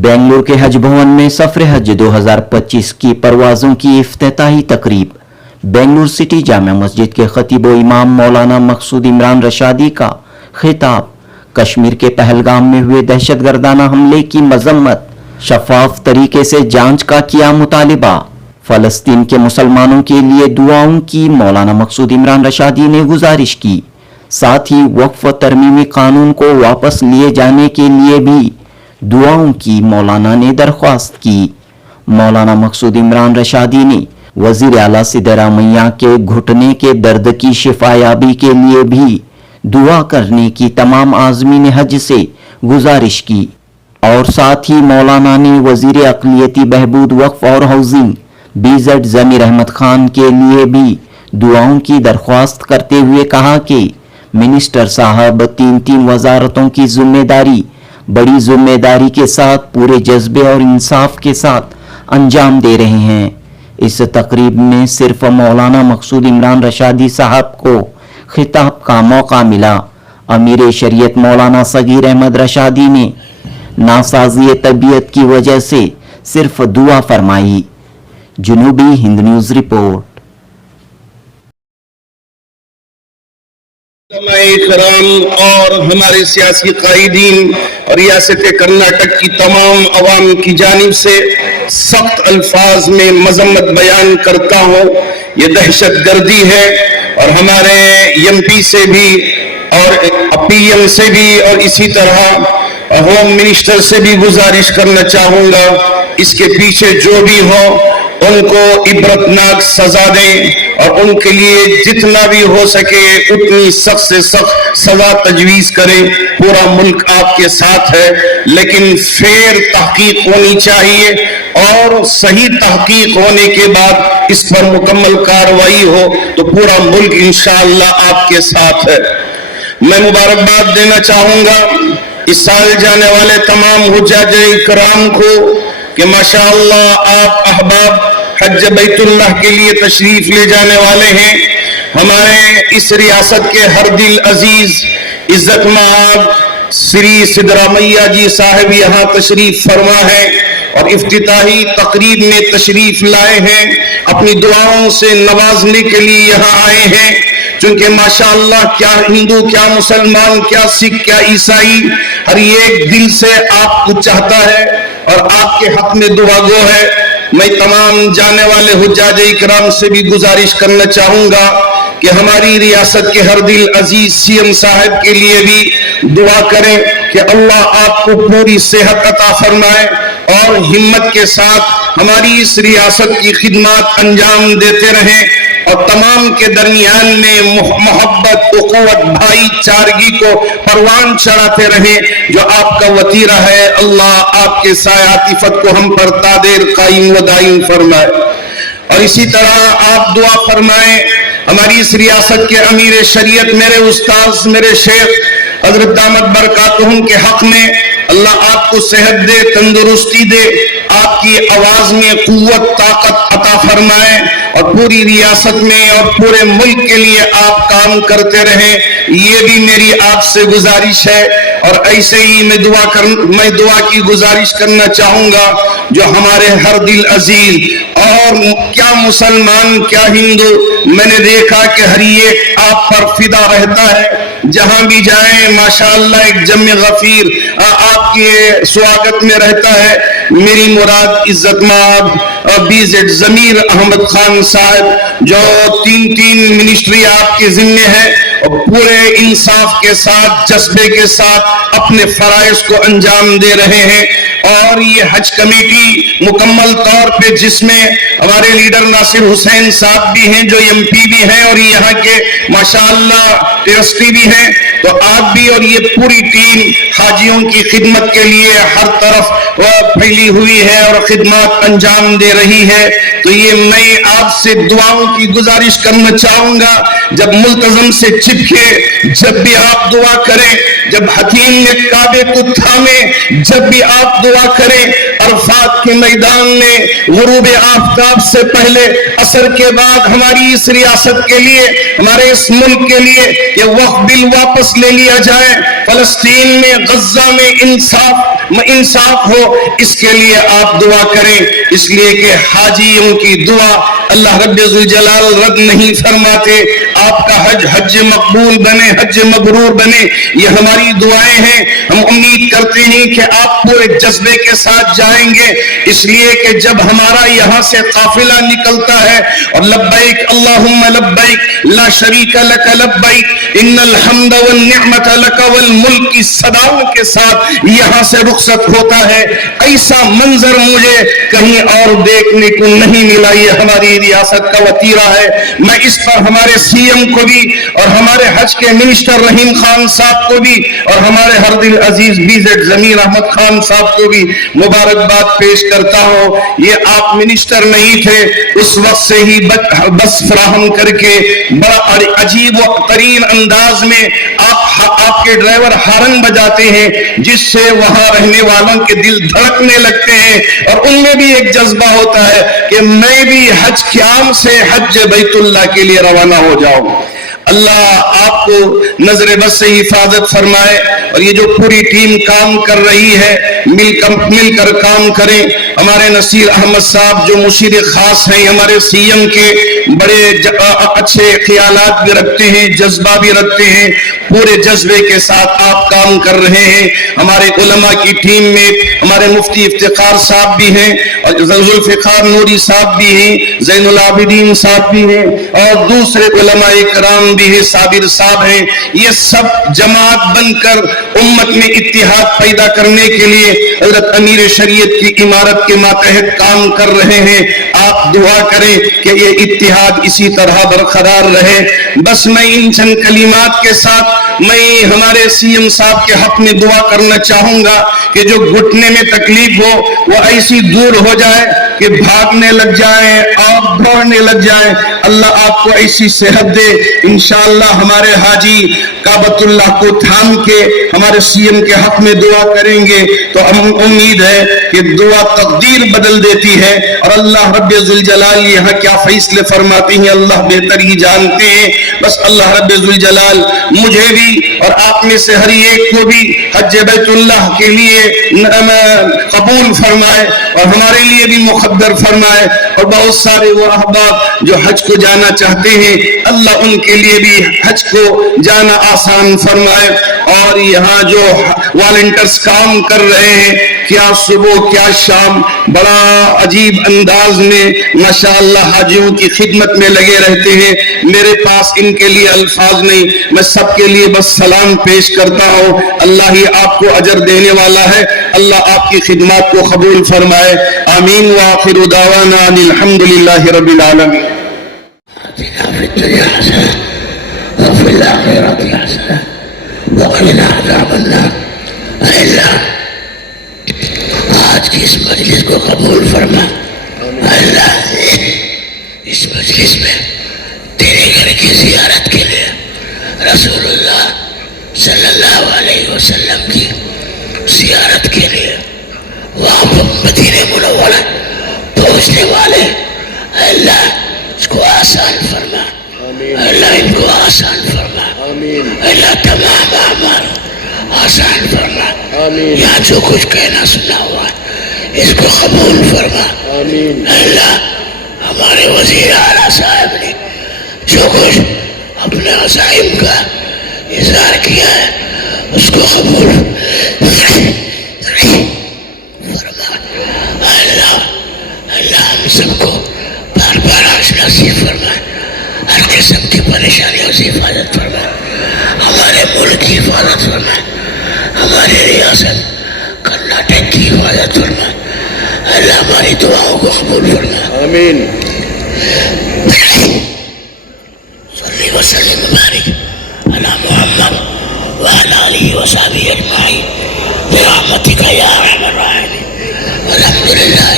बेंगलुरु के हज भवन में सफर हज 2025 की परवाज़ों की इफ्तिताही तकरीब। बेंगलुरु सिटी जामा मस्जिद के खतीब व इमाम मौलाना मकसूद इमरान रशादी का खिताब। कश्मीर के पहलगाम में हुए दहशतगर्दाना हमले की मजम्मत, शफाफ तरीके से जांच का किया मुतालिबा। फलस्तीन के मुसलमानों के लिए दुआओं की मौलाना मकसूद इमरान रशादी ने गुजारिश की। साथ ही वक्फ तरमीमी कानून को वापस लिए जाने के लिए भी दुआओं की मौलाना ने दरख्वास्त की। मौलाना मकसूद इमरान रशादी ने वजीर आला सिद्धरामैया के घुटने के दर्द की शिफायाबी के लिए भी दुआ करने की तमाम आज़मीन हज से गुजारिश की और साथ ही मौलाना ने वजीर अक़लियती बहबूद वक्फ और हाउसिंग BZ ज़मीर अहमद खान के लिए भी दुआओं की दरख्वास्त करते हुए कहा कि मिनिस्टर साहब तीन वजारतों की जिम्मेदारी बड़ी जिम्मेदारी के साथ पूरे जज्बे और इंसाफ के साथ अंजाम दे रहे हैं। इस तकरीब में सिर्फ मौलाना मकसूद इमरान रशादी साहब को खिताब का मौका मिला। अमीर शरीयत मौलाना सगीर अहमद रशादी ने नासाज़ी तबीयत की वजह से सिर्फ दुआ फरमाई। जुनूबी हिंद न्यूज़ रिपोर्ट। कराम और हमारे सियासी कायदीन और रियासत कर्नाटक की तमाम अवाम की जानिब से सख्त अल्फाज में मजम्मत बयान करता हूँ। ये दहशत गर्दी है और हमारे MP से भी और PM से भी और इसी तरह होम मिनिस्टर से भी गुजारिश करना चाहूँगा, इसके पीछे जो भी हो उनको इबरतनाक सजा दें और उनके लिए जितना भी हो सके उतनी सख्त से सख्त सजा तजवीज करें। पूरा मुल्क आपके साथ है, लेकिन फेर तहकीक होनी चाहिए और सही तहकीक होने के बाद इस पर मुकम्मल कार्रवाई हो तो पूरा मुल्क इंशाअल्लाह आपके साथ है। मैं मुबारकबाद देना चाहूंगा इस साल जाने वाले तमाम हुज्जाज इकराम को कि माशाअल्लाह आप अहबाब हज बैतुल्लाह के लिए तशरीफ ले जाने वाले हैं। हमारे इस रियासत के हर दिल अजीज इज्जत माब श्री सिद्धरामैया जी साहब यहाँ तशरीफ फरमा है और इफ्तिताही तकरीब में तशरीफ लाए हैं। अपनी दुआओं से नवाजने के लिए यहाँ आए हैं, क्योंकि माशाअल्लाह क्या हिंदू, क्या मुसलमान, क्या सिख, क्या ईसाई, हर एक दिल से आपको चाहता है और आपके हक में दुआ गो है। मैं तमाम जाने वाले हुज्जाज इकराम से भी गुजारिश करना चाहूंगा कि हमारी रियासत के हर दिल अजीज CM साहब के लिए भी दुआ करें कि अल्लाह आपको पूरी सेहत अता फरमाए और हिम्मत के साथ हमारी इस रियासत की खिदमत अंजाम देते रहें और तमाम के दरमियान में मोहब्बत, उखुवत, भाईचारगी को परवान चढ़ाते रहें जो आपका वतीरा है। अल्लाह आपके सायातिफत को हम पर तादेर कायम व दायम फरमाए। और इसी तरह आप दुआ फरमाएं हमारी इस रियासत के अमीर शरीयत मेरे उस्ताद मेरे शेख हजरत दामद बरकातुहुम के हक में अल्लाह आपको सेहत दे, तंदुरुस्ती दे, आपकी आवाज में कुव्वत ताकत अता फरमाए और पूरी रियासत में और पूरे मुल्क के लिए आप काम करते रहें। ये भी मेरी आपसे गुजारिश है। और ऐसे ही मैं दुआ की गुजारिश करना चाहूंगा जो हमारे हर दिल अजीज और क्या मुसलमान क्या हिंदू, मैंने देखा कि हर एक आप पर फिदा रहता है। जहां भी जाएं माशाअल्लाह एक जम्मे गफीर आपके स्वागत में रहता है। मेरी मुराद इज्जत माब BZ ज़मीर अहमद खान साहब जो तीन मिनिस्ट्री आपके जिम्मे है और पूरे इंसाफ के साथ जज्बे के साथ अपने फराइज को अंजाम दे रहे हैं। और ये हज कमेटी मुकम्मल तौर पे जिसमें हमारे लीडर नासिर हुसैन साहब भी हैं जो MP भी हैं और यहाँ के माशाअल्लाह ट्रस्टी भी हैं, तो आप भी और ये पूरी टीम हाजियों की खिदमत के लिए हर तरफ फैली हुई है और खिदमत अंजाम दे रही है। तो ये मैं आपसे दुआओं की गुजारिश करना चाहूंगा, जब मुल्तजम से चिपके, जब भी आप दुआ करें, जब हकीम ने काबे को थामे, जब भी आप दुआ करें, अरफात के मैदान में गुरूब आफ्ताब से पहले असर के बाद हमारी इस रियासत के लिए, हमारे इस मुल्क के लिए ये वक्फ बिल वापस ले लिया जाए, فلسطین میں غزہ میں انصاف ہو، اس کے لیے آپ دعا کریں، اس لیے کہ حاجیوں کی دعا اللہ رب ذوالجلال رد نہیں فرماتے۔ آپ کا حج مقبول بنے، حج مبرور بنے، یہ ہماری دعائیں ہیں۔ ہم امید کرتے ہیں کہ آپ پورے جذبے کے ساتھ جائیں گے، اس لیے کہ جب ہمارا یہاں سے قافلہ نکلتا ہے اور لبیک اللہم لبیک لا شریک لک لبیک ان الحمد والنعمت لک والملک کی صداؤں کے ساتھ یہاں سے رخصت ہوتا ہے، ایسا منظر مجھے کہیں اور دیکھنے کو نہیں ملا۔ یہ ہماری ریاست کا وتیرہ ہے۔ میں اس پر ہمارے سی ایم کو بھی اور ہمارے حج کے منسٹر رحیم خان صاحب کو بھی اور ہمارے ہر دل عزیز BZ ضمیر احمد خان صاحب کو بھی مبارکباد پیش کرتا ہوں۔ یہ آپ منسٹر نہیں تھے، اس وقت سے ہی بس فراہم کر کے بڑا عجیب و ترین انداز میں آپ کے ڈرائیور ہارن بجاتے ہیں، جس سے وہاں رہنے والوں کے دل دھڑکنے لگتے ہیں اور ان میں بھی ایک جذبہ ہوتا ہے کہ میں بھی حج قیام سے حج بیت اللہ کے لیے روانہ ہو جاؤں۔ اللہ آپ کو نظر بس سے حفاظت فرمائے، اور یہ جو پوری ٹیم کام کر رہی ہے مل کر کام کریں۔ ہمارے نصیر احمد صاحب جو مشیر خاص ہیں، ہمارے سی ایم کے بڑے اچھے خیالات بھی رکھتے ہیں، جذبہ بھی رکھتے ہیں، پورے جذبے کے ساتھ آپ کام کر رہے ہیں۔ ہمارے علماء کی ٹیم میں ہمارے مفتی افتخار صاحب بھی ہیں اور ذوالفقار نوری صاحب بھی ہیں، زین العابدین صاحب بھی ہیں اور دوسرے علماء کرام بھی ہیں، صابر صاحب ہیں۔ یہ سب جماعت بن کر امت میں اتحاد پیدا کرنے کے لیے حضرت امیر شریعت کی عمارت کے ماتحت کام کر رہے ہیں۔ آپ دعا کریں کہ یہ اتحاد اسی طرح برقرار رہے۔ بس میں ان چند کلمات کے ساتھ میں ہمارے سی ایم صاحب کے حق میں دعا کرنا چاہوں گا کہ جو گھٹنے میں تکلیف ہو وہ ایسی دور ہو جائے کہ بھاگنے لگ جائیں، آپ دوڑنے لگ جائیں۔ اللہ آپ کو ایسی صحت دے۔ انشاءاللہ ہمارے حاجی کعبۃ اللہ کو تھام کے ہمارے سی ایم کے حق میں دعا کریں گے تو ہم امید ہے کہ دعا تقدیر بدل دیتی ہے، اور اللہ رب ذوالجلال یہاں کیا فیصلے فرماتے ہیں اللہ بہتر ہی جانتے ہیں۔ بس اللہ رب ذوالجلال مجھے بھی اور آپ میں سے ہر ایک کو بھی حج بیت اللہ کے لیے قبول فرمائے اور ہمارے لیے بھی مقدر فرمائے، اور بہت سارے وہ احباب جو حج کو جانا چاہتے ہیں اللہ ان کے لیے بھی حج کو جانا آسان فرمائے۔ اور یہاں جو والنٹرز کام کر رہے ہیں، کیا صبح کیا شام بڑا عجیب انداز میں ماشاءاللہ حاجیوں کی خدمت میں لگے رہتے ہیں، میرے پاس ان کے لیے الفاظ نہیں، میں سب کے لیے بس سلام پیش کرتا ہوں۔ اللہ ہی آپ کو اجر دینے والا ہے، اللہ آپ کی خدمات کو قبول فرمائے، آمین وآخر دعوانا ان الحمدللہ رب العالمین۔ آتنا فی الدنیا حسنہ وفی الآخرۃ حسنہ وقنا عذاب النار۔ اے اللہ آج کی اس مجلس کو قبول فرما۔ اے اللہ اس مجلس میں تیرے گھر کی زیارت کے لیے رسول اللہ صلی اللہ علیہ وسلم کی زیارت کے لیے وہاں مدینہ منورہ پہنچنے والے اے اللہ اس کو آسان فرما، اللہ ان کو آسان فرما، اللہ تمام اعمال آسان فرما، یہاں جو کچھ کہنا سنا ہوا ہے اس کو قبول فرما۔ اللہ ہمارے وزیر اعلیٰ صاحب نے جو کچھ اپنے عزائم کا اظہار کیا ہے اس کو قبول فرما۔ اللہ اللہ ہم سب کو بار بار عرش نصیب فرما، ہر قسم کی پریشانیوں سے حفاظت فرما، ہمارے ملک کی حفاظت فرما، ہماری ریاست کرناٹک کی حفاظت فرما۔ اللہ ہماری دعاؤں کو قبول فرما، آمین۔ صلی وسلم وبارک علی محمد وعلی آلہ وصحبہ اجمعین برحمتک یا ارحم الراحمین، والحمد للہ۔